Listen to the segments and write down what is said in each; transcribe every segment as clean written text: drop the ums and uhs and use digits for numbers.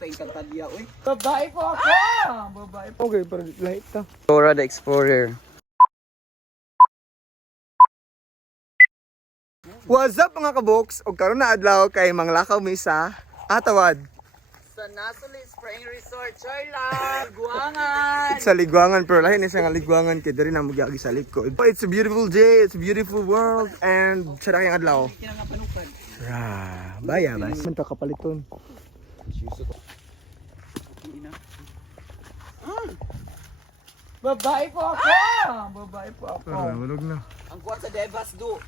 tayo kantadya, uy. Babae po ako! Babae po. Okay, pero light to. Dora the Explorer. What's up mga kaboks? Og karon na adlaw kay manglakaw mi sa Atawad. Sa Nasuli Spring Resort, Charlotte, Guangan. Sa Liguangan, pero lahi ni sa nga Liguangan kay diri na magyagi sa likod. Oh, it's a beautiful day, it's a beautiful world, and sa daking adlaw. Baya bas. Man ta kapaliton. Babae po ako! Babae po ako. Walog na. Ang kuwan sa Devas, do.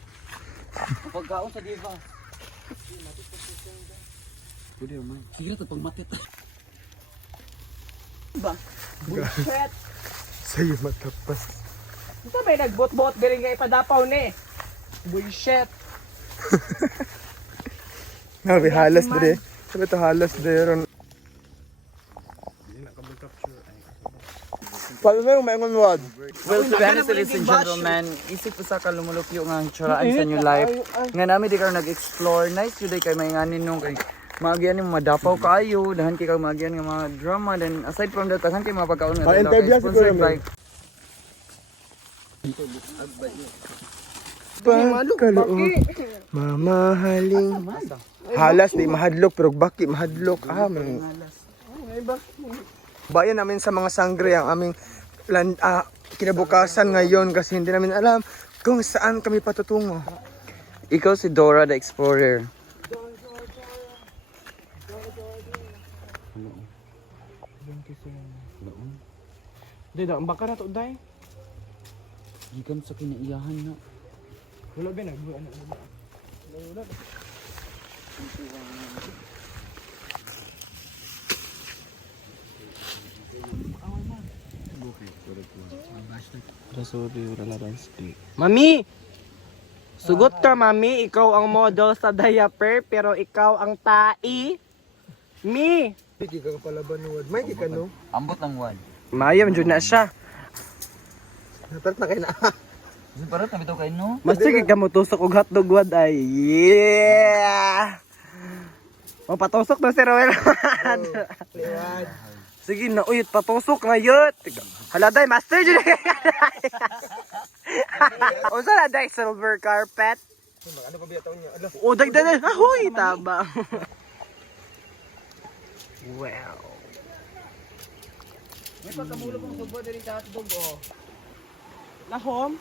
Pagkaon sa Devas. Pwede naman. Sige na ito, pagmatit. Ba? Bullshit! Sa'yo matapas. Ito may nagbot-bot biring nga ipadapaw ni. Bullshit! Nabi halas dire. Sabi to halas dire. Paano meron maingon wad? Well, to be honest, ladies and gentlemen, isip ko sa kalumulupyo nga charaan sa new life. Nga namin di ka nag-explore. Nice yun kay may nganin nung kay magian yung madapaw kaayo, dahan kay magian nga mga drama. Then aside from that, dahan kay mga pagkaon nga dalaw kay sponsored by Pagkaloob, mamahaling. Halas di mahadlok, pero baki mahadlok. Man. Bayan namin sa mga sangre ang aming kinabukasan ngayon kasi hindi namin alam kung saan kami patutungo. Ikaw si Dora the Explorer. Dida, ang baka na to, day. Gikan sa kinaiyahan na. Wala ba na? Mami! Sugot ka, mami. Ikaw ang model sa diaper, pero ikaw ang tai. Mi! Hindi ka palaban nuwad. May di ka no? Ambot ng one. Mayam, dyan na siya. Natat na kayo na. Parang kami to kayo, no? Mas sige ka mo tusok og hotdog wad ay. Yeah! O patusok na si Roel. Sige na uyot patusok ngayot. Haladay master jud. Unsa na day silver carpet? Ano pa biya taon niya? O dagdag ahoy taba. Wow. May pagkamulo pang sugbo diri sa hotdog oh. Lahom?